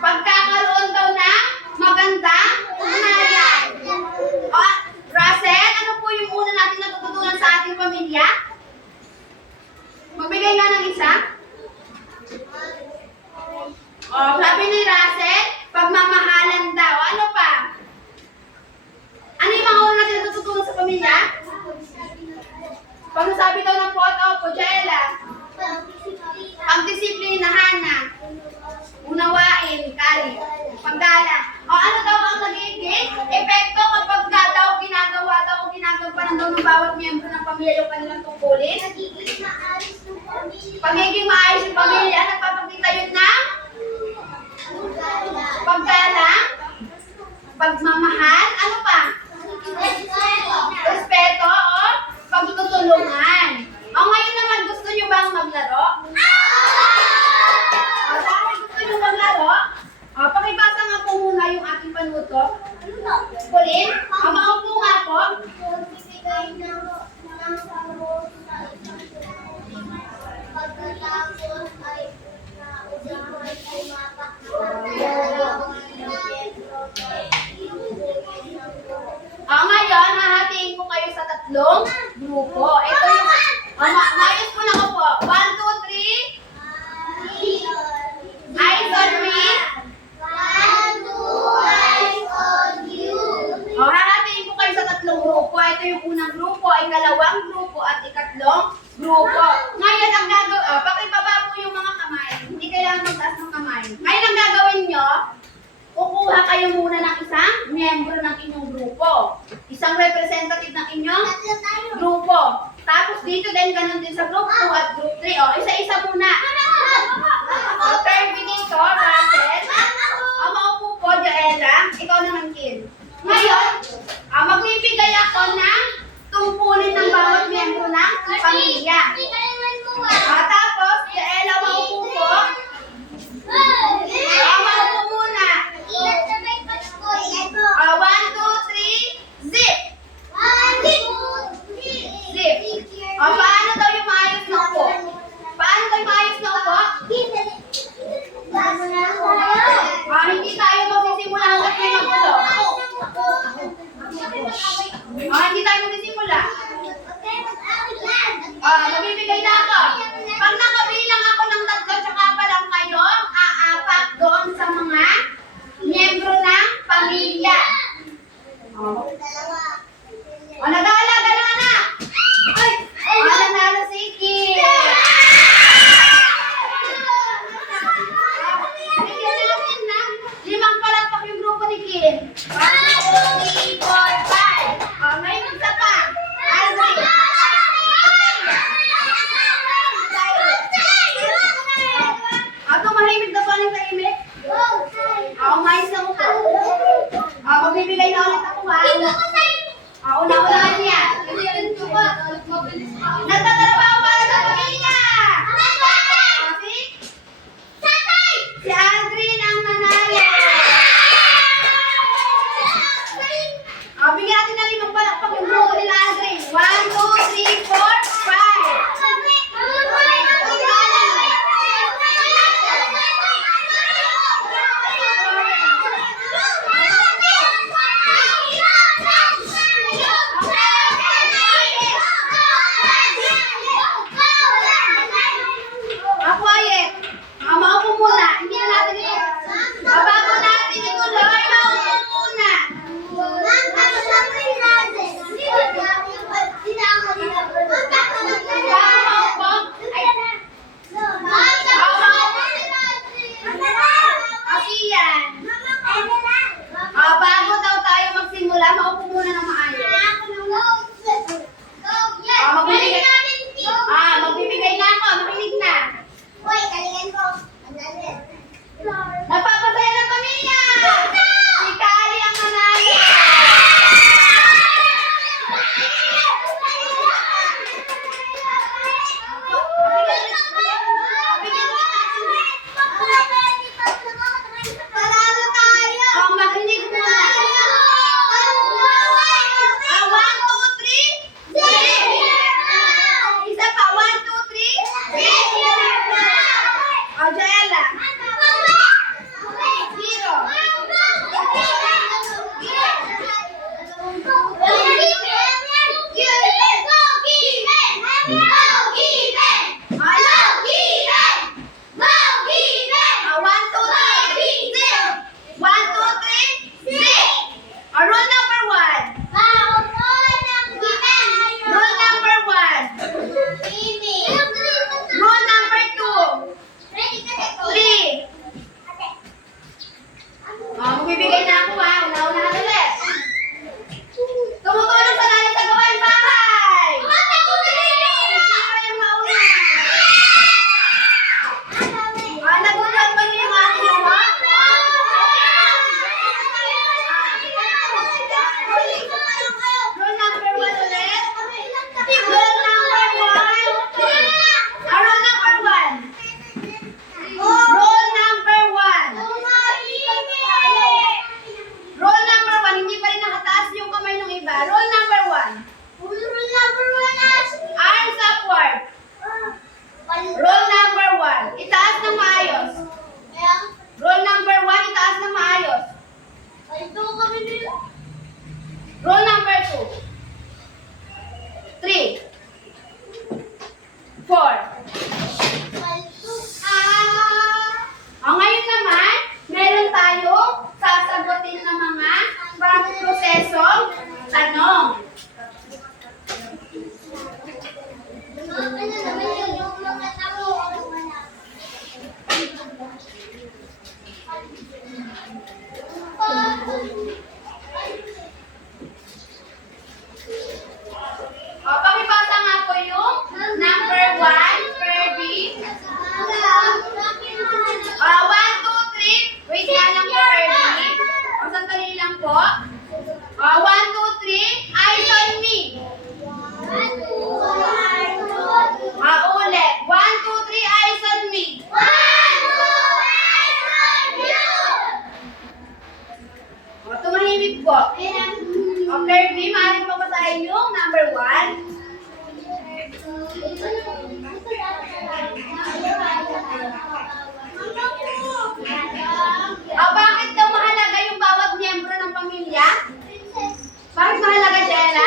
Pagkakaroon daw ng magandang ugnayan. Russell, ano po yung una natin natututunan sa ating pamilya? Magbigay nga ng isa. Sabi ni Russell, pagmamahalan daw. Ano pa? Ano yung mga una natin natututunan sa pamilya? Pag nasabi daw ng po at opo, Jaela. Pagdisiplinahan na. Unawain, Kali. Paggalang. Ano daw ang nagiging epekto kapag ginagawa daw o ginagampanan daw ng bawat miyembro ng pamilya yung kanilang tungkulin? Pagiging maayos yung pamilya, nagpapakita yun ng paggalang, pagmamahal, ano pa? Respeto o pagtutulungan. Ngayon naman, gusto nyo bang maglaro? Dahil gusto nyo maglaro, pakibasa nga po muna yung ating panuto. Kulin, maupo nga po. tatlong grupo. Ito yung, mayos po na ko po. 1, 2, 3. Eyes on me. O, hahatiin ko kayo sa tatlong grupo. Ito yung unang grupo, ikalawang grupo, at ikatlong grupo. Ngayon, ang gagawin, pakibaba po yung mga kamay. Hindi kailangan magtaas ng kamay. Ngayon, ang gagawin nyo, kukuha kayo muna ng isang miyembro ng inyong grupo. Isang representative ng inyong grupo. Tapos dito din, ganun din sa group 2 at group 3. O, isa-isa muna. O, Kirby dito, Russell. O, maupo po, Joella. Ikaw naman, Kim. Ngayon, magbibigay ako ng tungkulin ng bawat miyembro ng pamilya. Tapos, Joella, maupo po. Maupo muna. 1, 2, 3, zip! Zip. Paano daw yung maayos na upo? Paano daw yung maayos na upo? Hindi tayo magsisimula hanggat may magulo. Hindi tayo magsisimula. Magbibigay na ako. Pag nakabilang ako ng 3, tsaka pa lang kayo, aapak doon sa mga miyembro ng pamilya. Nag-aalaga na anak. Ay! Nanalo si Kim. Bigyan natin ng 5 palakpak yung grupo ni Kim. 1, 2, 3, 4, 5. Ngayon isa pa. Alvin. Tumahimik na pa ng tahimik. Umayos na mo po. Magbibigay na ulit ako, ha? Una-unahan niya. Nagtatrabaho para sa pamilya. Si Aldrin ang nanalo. Bigyan natin na 5 palakpak yung grupo nila, Aldrin. 1, 2, 3, 4, 5. Quiet. Maupo muna. Hindi na natin ito. Bago natin ituloy, maupo muna. Asiyan. Bago daw tayo magsimula, maupo muna ng maayos. Magbibigay na ako. Makinig na. Nagpapasaya ng pamilya! Si Kali ang nanalo! Panalo tayo! Makinig muna! 1, 2, 3, isa pa, 1, 2, 3, Joella. 0. Bakit daw mahalaga yung bawat miyembro ng pamilya? Bakit mahalaga, Jella?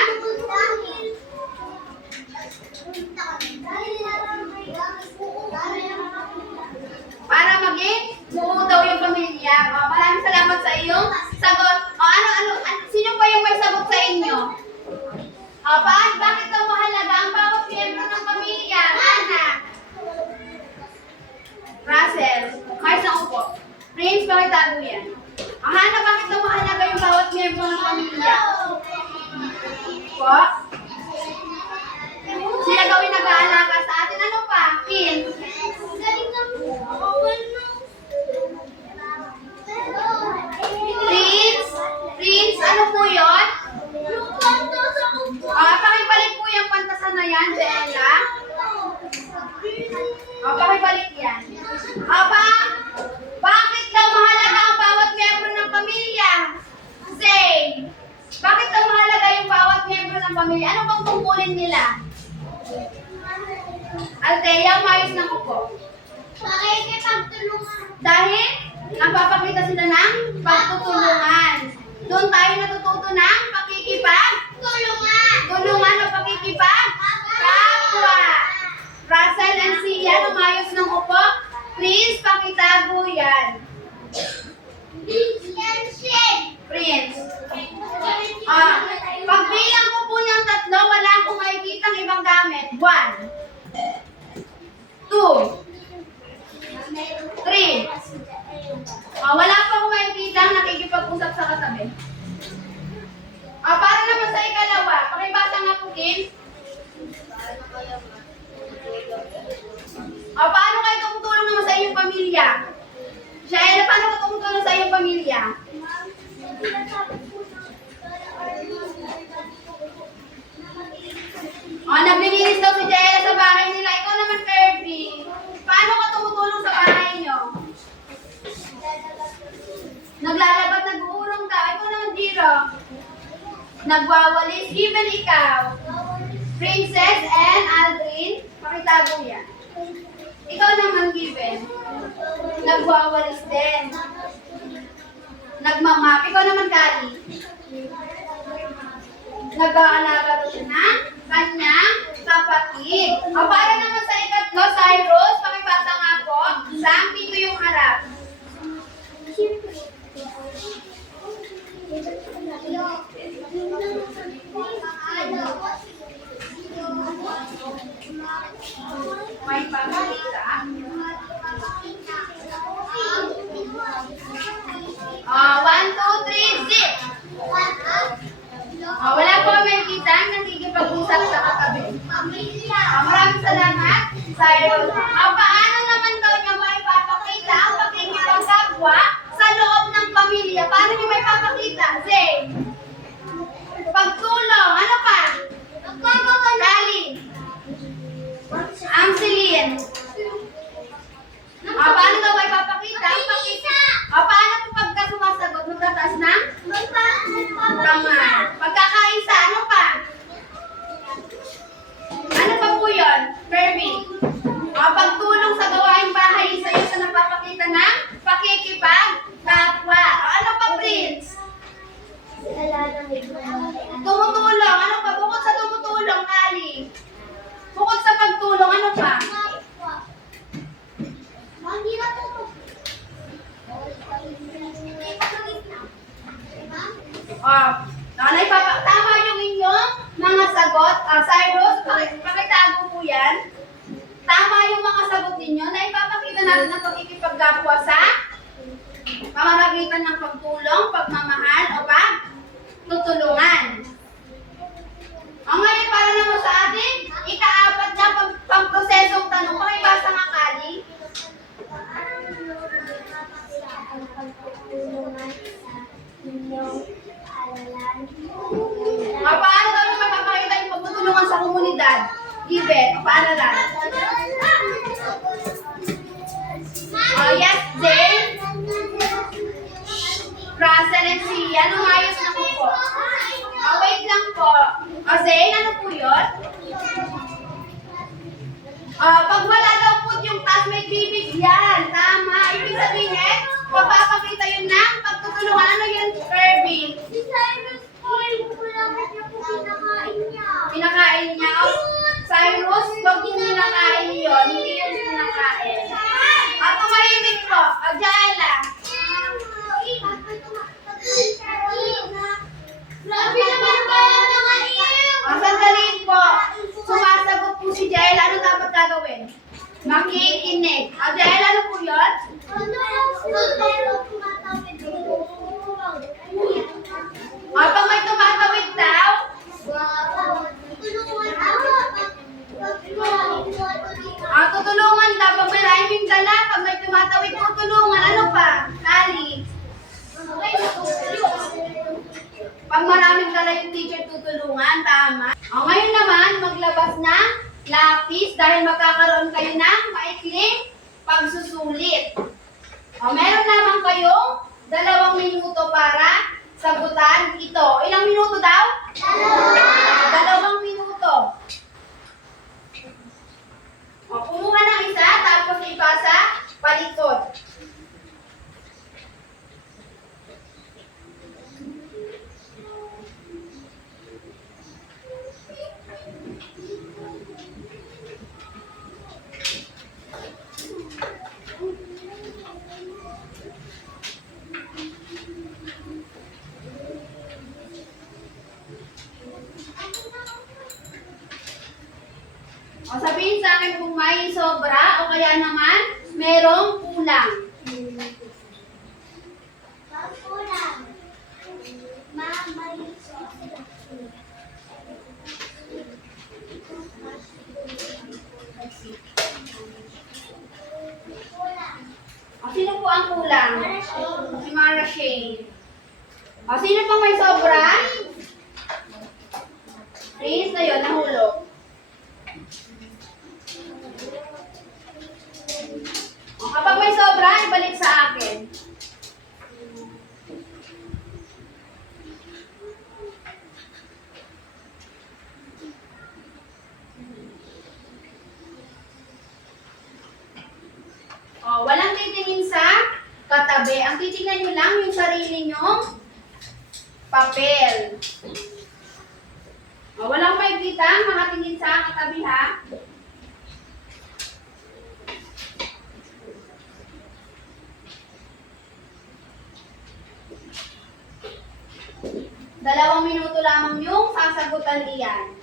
Para maging buo daw yung pamilya. Maraming salamat sa iyong sagot. Sino pa yung may sagot sa inyo? Bakit daw mahalaga ang bawat miyembro ng pamilya? Ana? Russell, may isang upo. Prince, bakit tago yan? Hana, bakit daw mahalaga yung bawat miyembro ng pamilya? Po? Sila daw yung nag-aalaga sa atin. Ano pa? Kin? Prince? Prince, ano po yun? Pakibalik po yung pantasan na yan, Bella. Pakibalik yan. Bakit daw mahalaga ang bawat miyembro ng pamilya? Zane, bakit daw mahalaga yung bawat miyembro ng pamilya? Ano bang tungkulin nila? Althea, mayos ng upo. Dahil nagpapakita sila ng pagtutulungan. Doon tayo natututo ng tulungan o pakikipag kapwa. Russell and Sia, umayos ng upo. Please, pakitago yan. Prince. Pagbilang ko po ng 3, wala akong makikitang ibang gamit. 1, 2, 3. Wala pa akong makikitang nakikipag-usap sa katabi. Para naman sa ikalawa, pakibasa nga po, Kim. Paano kayo tumutulong naman sa iyong pamilya? Shaela, paano ka tumutulong sa iyong pamilya? Naglilinis daw si Shaela sa bahay nila. Ikaw naman, Kirby. Paano ka tumutulong sa bahay niyo? Naglalabat, nag-uurong daw. Ikaw naman, Jiro. Nagwawalis. Even ikaw. Princess and Aldrin. Pakitago yan. Ikaw naman, Given. Nagwawalis din. Nagmamap. Ikaw naman, Kali. Nag-aalaga daw siya ng kanyang kapatid. Para naman sa ikatlo, Cyrus, pakibasa nga po, saan dito yung harap? May pagkakita. 1, 2, 3, zip! Wala po may kita, nakikipag-usap sa katabi. Maraming salamat, Cyrus. Paano naman daw niya may papakita ang pakikipagkapwa sa loob ng pamilya? Paano niyo may papakita? Zane? Pagtulong. Ano pa? Kali. Amselin. Paano daw may papakita? Paano po pagka sumasagot, magtataas ng? Tama. Pagkakaisa, ano pa? Ano pa po yun? Kirby. Pagtulong sa gawaing bahay, isa yun sa nagpapakita ng pakikipag-kapwa. Ano pa, Prince? Tumutulong. Ano pa? Bukod sa tumutulong, Ali. Bukod sa pagtulong, ano pa? Tama yung inyong mga sagot. Cyrus, pakitago po yan. Tama yung mga sagot ninyo na ipapakita natin ang pakikipagkapwa sa pamamagitan ng pagtulong, pagmamahal, o pagtutulungan. Ngayon, para naman sa atin, ika-4 na pang-prosesong tanong. Pakibasa nga, Kali. Paano daw yung mapapakita yung pagtutulungan sa komunidad? Given, paaralan. Yes, Zane. Russell and Sia, lumayos na po po. Wait lang po. Zane, ano po yun? Pag wala daw po yung task, may bibigyan. Tama. Ibig sabihin, magpapakita yun ng pagtutulungan. Ano yun, Kirby? Si Cyrus po, kulangan niya po pinakain niya. Pinakain niya. Cyrus, wag yung pinakain yun. Hindi yun pinakain. At tumahimik po. Ajala. Grabe naman kayo mga iyo. Sandali po. Sumasagot po si Jael. Ano dapat gagawin? Makikinig. Jael, ano po yun? Ano yung pero tumatawid dito? Pag may tumatawid daw, Tulungan ako. tutulungan daw. Pag may rhyming dala, pag may tumatawid, tutulungan. Ano pa? Tali. Pag maraming dala yung teacher, tutulungan. Tama. Ngayon naman, maglabas ng lapis dahil magkakaroon kayo ng maikling pagsusulit. Meron naman kayong 2 minuto para sagutan ito. Ilang minuto daw? 2 minuto. Kumuha ng isa, tapos ipasa palikod. Sabihin sa akin kung may sobra o kaya naman merong kulang. Kulang. Mama, kulang. Sino po ang kulang? Para siya. Si Mara Shane. Sino pang may sobra? Please na yun, nahulog. Kapag may sobra, ibalik sa akin. Walang titingin sa katabi. Ang titingnan nyo lang yung sarili nyong papel. Walang may kitang makatingin sa katabi, ha? Dalawang minuto lamang yung sasagutan iyan.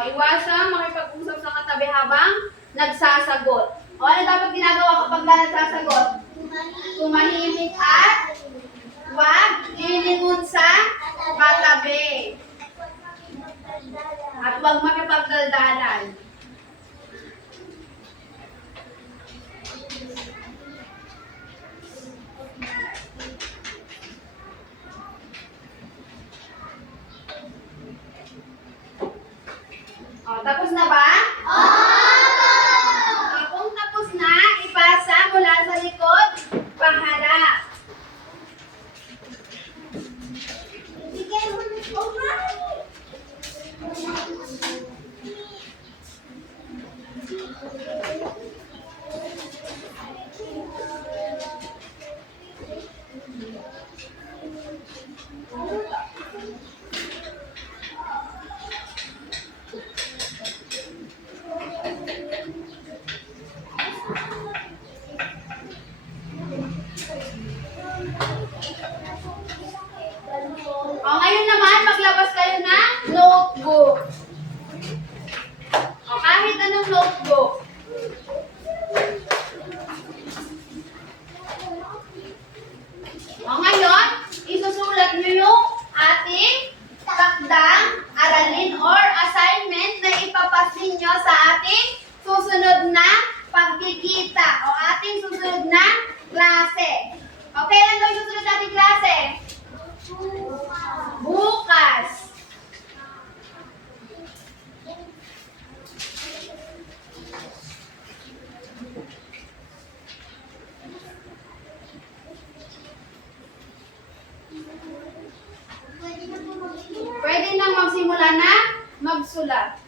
Iwasang makipag-usap sa katabi habang nagsasagot. Ano dapat ginagawa kapag nagsasagot? Tumahimik at huwag lilingon sa katabi. At huwag makipagdaldalan. Tapos na ba? Kung tapos na, ipasa mula sa likod, paharap. Bigay mo na po, Ngayon naman, maglabas kayo ng notebook. Kahit anong notebook. Ngayon, isusulat nyo yung ating takdang, aralin, or assignment na ipapasin nyo sa ating susunod na pagkikita o ating susunod na Klase. Okay, ano daw yung susunod nating klase? Bukas. Pwede nang magsimula na magsulat.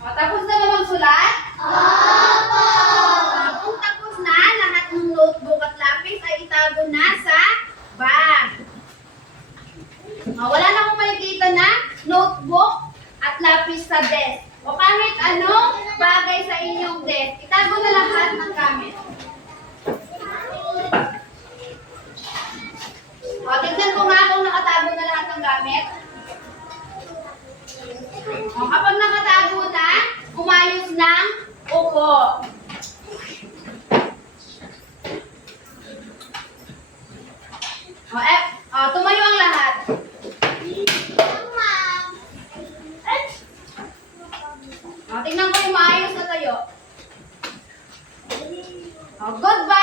O, tapos na ba magsulat? Opo! Kung tapos na, lahat ng notebook at lapis ay itago na sa bag. Wala na akong makikita na notebook at lapis sa desk. O kahit anong bagay sa inyong desk, itago na lahat ng gamit. O, tignan ko nga kung nakatago na lahat ng gamit. O, kapag nakatago na, umayos ng upo. Tumayo ang lahat. Tingnan ko yung maayos na tayo. Goodbye!